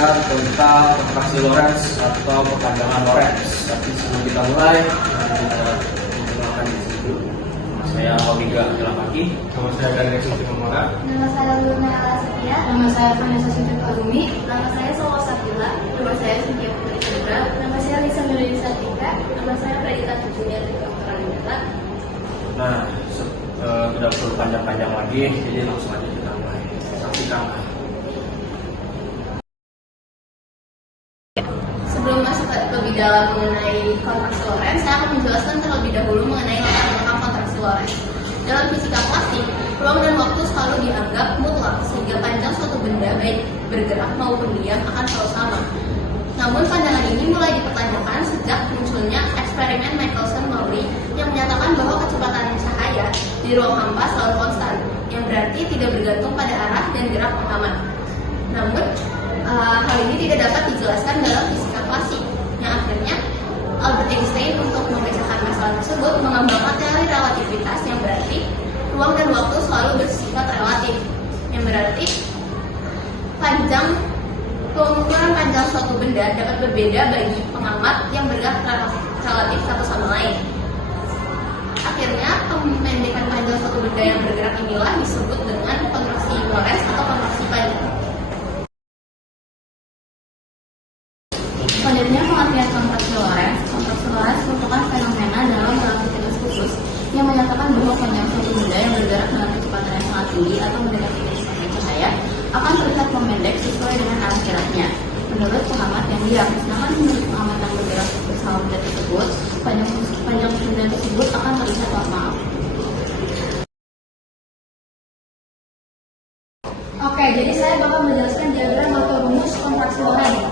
belajar tentang kontraksi Lorentz atau perpanjangan Lorentz. Tapi sebelum kita mulai, kita memperkenalkan diri dulu. Saya Omiga Jelamaki. Nama saya Daniel Suci Memora. Nama saya Luna Alasia. Nama saya Vanessa Siti Azumi. Nama saya Sowa Sakila. Nama saya Cynthia Putri Chandra. Nama saya Lisa Melisa Tika. Nama saya Pradita Julia Kedokteran Indra. Nah, tidak perlu panjang-panjang lagi, jadi langsung aja kita mulai. Saksikan. Sebelum masuk lebih dalam mengenai kontraksi Lorentz, saya akan menjelaskan terlebih dahulu mengenai latar belakang kontraksi Lorentz. Dalam fisika klasik, ruang dan waktu selalu dianggap mutlak, sehingga panjang suatu benda baik bergerak maupun diam akan selalu sama. Namun pandangan ini mulai dipertanyakan sejak munculnya eksperimen Michelson-Morley yang menyatakan bahwa kecepatan cahaya di ruang hampa selalu konstan, yang berarti tidak bergantung pada arah dan gerak pengamat. Namun, hal ini tidak dapat dijelaskan dalam fisika klasik, yang akhirnya Albert Einstein untuk memecahkan masalah tersebut mengembangkan teori relativitas yang berarti ruang dan waktu selalu bersifat relatif, yang berarti pengukuran panjang suatu benda dapat berbeda bagi pengamat yang bergerak relatif satu sama lain. Akhirnya, pemendekan panjang suatu benda yang bergerak inilah disebut dengan kontraksi Lorentz atau kontraksi panjang. Selanjutnya pengertian kontraksi Lorentz. Kontraksi Lorentz merupakan fenomena dalam relativitas khusus yang menyatakan bahwa panjang suatu benda yang bergerak dengan kecepatan yang sangat tinggi atau mendekati kecepatan cahaya akan terlihat memendek sesuai dengan arah geraknya. Menurut pengamat yang diam, sedangkan menurut pengamat yang bergerak bersama benda tersebut, panjang benda tersebut akan terlihat normal. Oke, jadi saya bakal menjelaskan diagram atau rumus kontraksi Lorentz.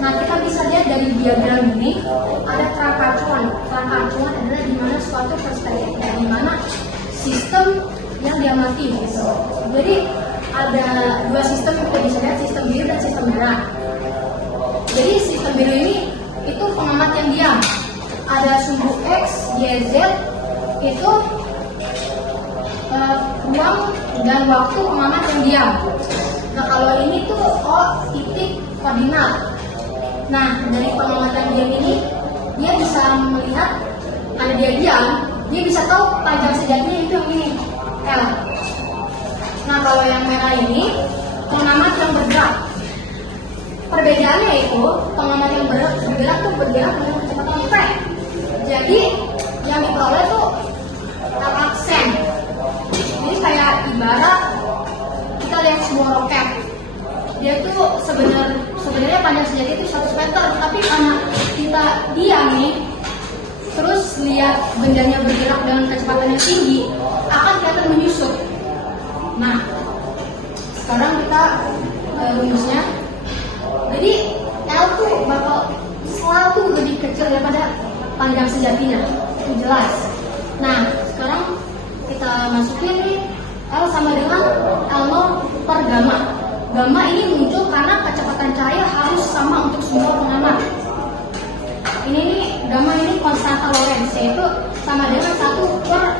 Nah, kita bisa lihat dari diagram ini ada kerangka acuan. Kerangka acuan adalah di mana suatu perspektif, di mana sistem yang diamati. Gitu. Jadi ada dua sistem yang kita bisa lihat, sistem biru dan sistem merah. Jadi sistem biru ini itu pengamat yang diam. Ada sumbu X, Y, Z itu ruang dan waktu pengamat yang diam. Nah, kalau ini tuh O titik koordinat. Nah, dari pengamatan diam ini dia bisa melihat karena dia diam, dia bisa tahu panjang sejatinya itu yang ini L. Nah, kalau yang merah ini pengamat yang bergerak. Perbedaannya itu pengamat yang bergerak tuh bergerak dengan kecepatan V. Jadi yang diperoleh tuh aksen. Ini kayak ibarat kita lihat sebuah roket. Dia tuh sebenarnya panjang sejati itu 100 meter, tapi karena kita diam nih, terus lihat bendanya bergerak dengan kecepatan yang tinggi, akan kelihatan menyusut. Nah, sekarang kita rumusnya. Jadi L tuh bakal selalu lebih kecil daripada panjang sejatinya, itu jelas. Nah, sekarang kita masukin nih L sama dengan L0 per gamma. Gamma ini muncul karena kecepatan cahaya harus sama untuk semua pengamat. Ini nih gamma ini konstanta Lorentz, yaitu sama dengan 1 per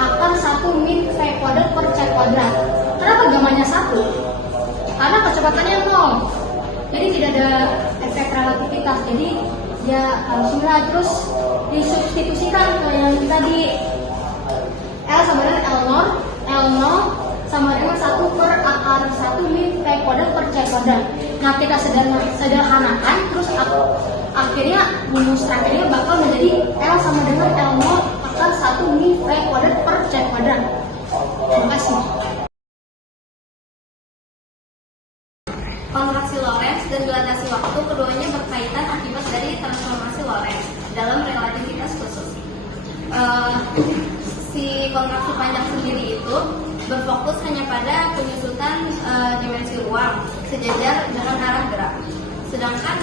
akar 1 min V kuadrat per C kuadrat. Kenapa gammanya 1? Karena kecepatannya 0. Jadi tidak ada efek relativitas. Jadi ya harus nilai terus disubstitusikan ke yang tadi. L sama dengan L0 sama dengan 1 per akar 1 min V kuadrat per C kuadrat. Nah, kita sederhanakan terus akhirnya rumus terakhirnya bakal menjadi L sama dengan L0 akar 1 min V kuadrat per C kuadrat. Terima kasih. Kontraksi Lorentz dan dilatasi waktu keduanya berkaitan akibat dari transformasi Lorentz dalam relativitas khusus. Si kontraksi panjang sendiri itu berfokus hanya pada penyusutan dimensi ruang sejajar dengan arah gerak. Sedangkan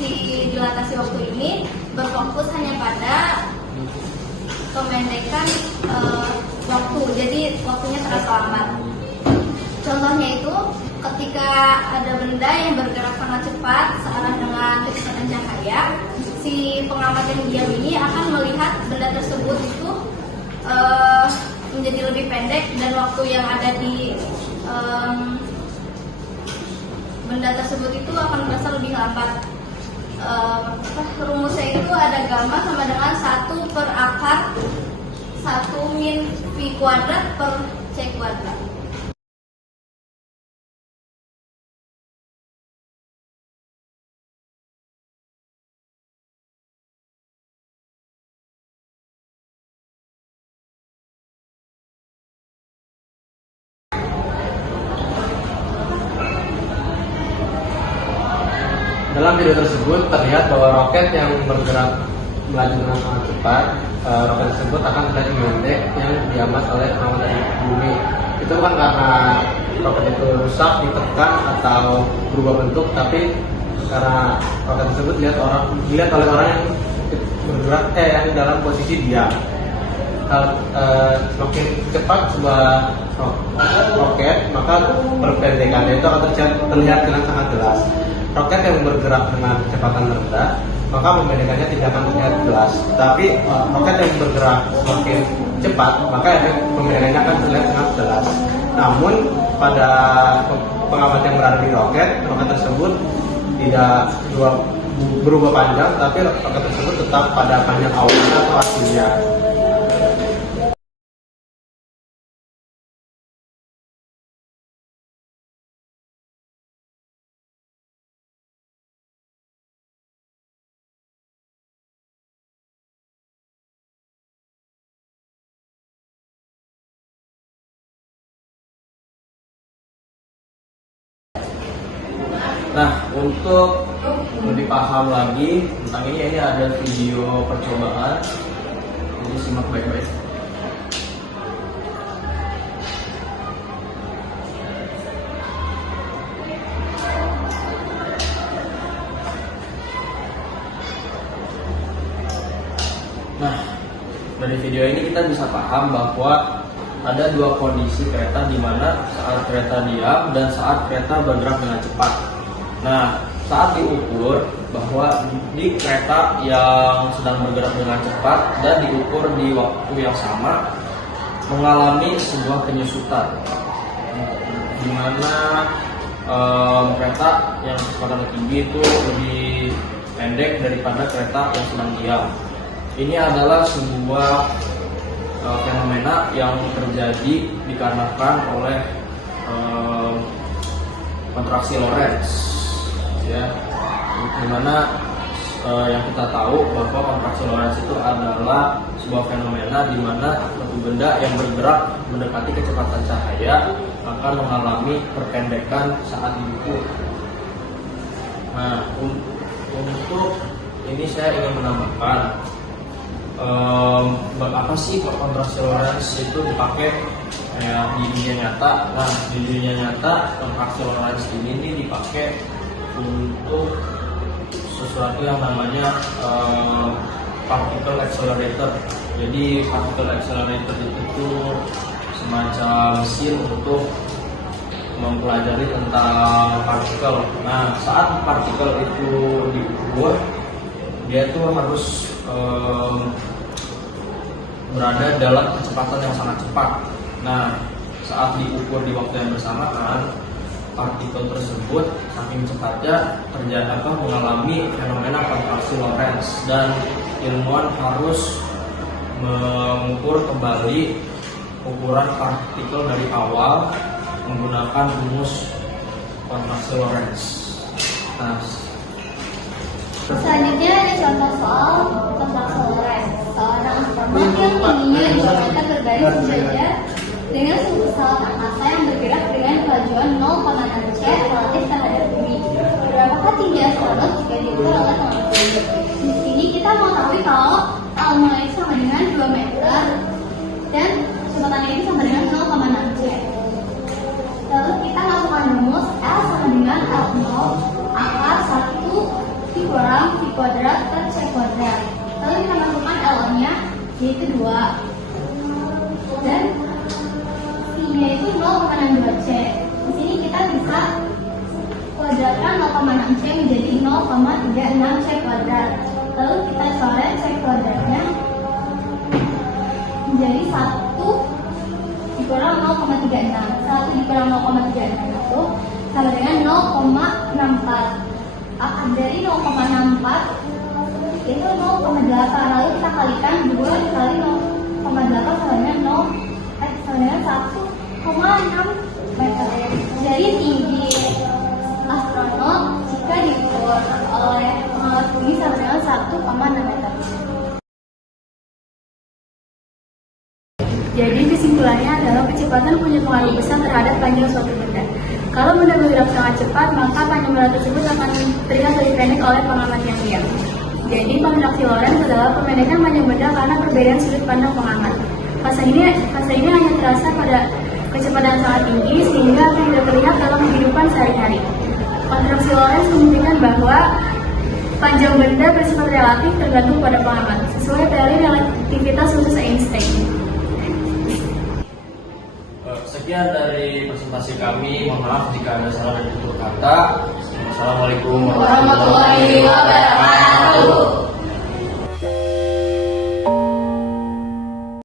si dilatasi waktu ini berfokus hanya pada pemendekan waktu, jadi waktunya terasa lambat. Contohnya itu ketika ada benda yang bergerak sangat cepat searah dengan kecepatan cahaya, si pengamat yang diam ini akan melihat benda tersebut itu menjadi lebih pendek dan waktu yang ada di benda tersebut itu akan berasa lebih lambat. Rumusnya itu ada gamma sama dengan 1 per akar 1 min V kuadrat per C kuadrat. Dalam video tersebut terlihat bahwa roket yang bergerak melaju dengan sangat cepat, roket tersebut akan terlihat pendek yang dihambat oleh hama dari bumi. Itu bukan karena roket itu rusak, ditekan atau berubah bentuk, tapi karena roket tersebut dilihat oleh orang yang bergerak yang dalam posisi diam. Semakin cepat sebuah roket, maka perpendekannya itu akan terlihat dengan sangat jelas. Roket yang bergerak dengan kecepatan rendah, maka pembendekannya tidak akan terlihat jelas. Tapi roket yang bergerak semakin cepat, maka pembendekannya akan terlihat sangat jelas. Namun pada pengamatan yang berada di roket tersebut tidak berubah panjang, tapi roket tersebut tetap pada panjang awalnya atau aslinya. Nah, untuk lebih paham lagi tentang ini ada video percobaan, jadi simak baik-baik. Nah, dari video ini kita bisa paham bahwa ada dua kondisi kereta di mana saat kereta diam dan saat kereta bergerak dengan cepat. Nah, saat diukur bahwa di kereta yang sedang bergerak dengan cepat dan diukur di waktu yang sama mengalami sebuah penyusutan, di mana kereta yang kecepatan tinggi itu lebih pendek daripada kereta yang sedang diam. Ini adalah sebuah fenomena yang terjadi dikarenakan oleh kontraksi Lorentz. Ya, dimana yang kita tahu bahwa kontraksi Lorentz itu adalah sebuah fenomena di mana suatu benda yang bergerak mendekati kecepatan cahaya akan mengalami perpendekan saat diukur. Nah, untuk ini saya ingin menambahkan apa sih kontraksi Lorentz itu dipakai di dunia nyata. Nah, di dunia nyata kontraksi Lorentz ini dipakai untuk sesuatu yang namanya particle accelerator. Jadi particle accelerator itu semacam mesin untuk mempelajari tentang partikel. Nah, saat partikel itu diukur, dia tuh harus berada dalam kecepatan yang sangat cepat. Nah, saat diukur di waktu yang bersamaan, partikel tersebut saking cepatnya mengalami fenomena kontraksi Lorentz, dan ilmuwan harus mengukur kembali ukuran partikel dari awal menggunakan rumus kontraksi Lorentz. Nah, selanjutnya ada contoh soal kontraksi Lorentz. Seorang astronot yang tingginya 2 meter berbaris sejajar dengan suhu pesawat angkasa yang bergerak dengan kelajuan 0,6 C relatif terhadap bumi. Berapakah tinggi astronot jika diukur oleh pengukur? Di sini kita mengetahui kalau L0 itu sama dengan 2 meter dan kecepatannya ini sama dengan 0,6 C. Lalu kita masukkan rumus L sama dengan L0 akar 1 dikurang V kuadrat per C kuadrat. Lalu kita masukkan L-nya yaitu 2 dan V-nya itu 0,62 C. Di sini kita bisa kuadratkan 0,6 C menjadi 0,36 C kuadrat. Lalu kita coret C kuadratnya menjadi 1 dikurang 0,36. 1 dikurang 0,36 itu sama dengan 0,64. Akar dari 0,64 itu 0,8. Lalu kita kalikan 2 dikali 0,8 sama dengan 1,6 meter. Jadi tinggi astronot jika diukur oleh pengawas bumi sama dengan 1,6 meter. Jadi kesimpulannya adalah kecepatan punya pengaruh besar terhadap panjang suatu benda. Kalau benda bergerak sangat cepat, maka panjang benda tersebut akan terlihat lebih pendek oleh pengamat yang diam. Jadi kontraksi Lorentz adalah pemendekan panjang benda karena perbedaan sudut pandang pengamat. Fase ini hanya terasa pada kecepatan yang sangat tinggi sehingga tidak terlihat dalam kehidupan sehari-hari. Kontraksi Lorentz membuktikan bahwa panjang benda bersifat relatif tergantung pada pengamat, sesuai teori relativitas khusus Einstein. Sekian dari presentasi kami. Mohon maaf jika ada salah dan tutur kata. Wassalamualaikum warahmatullahi wabarakatuh.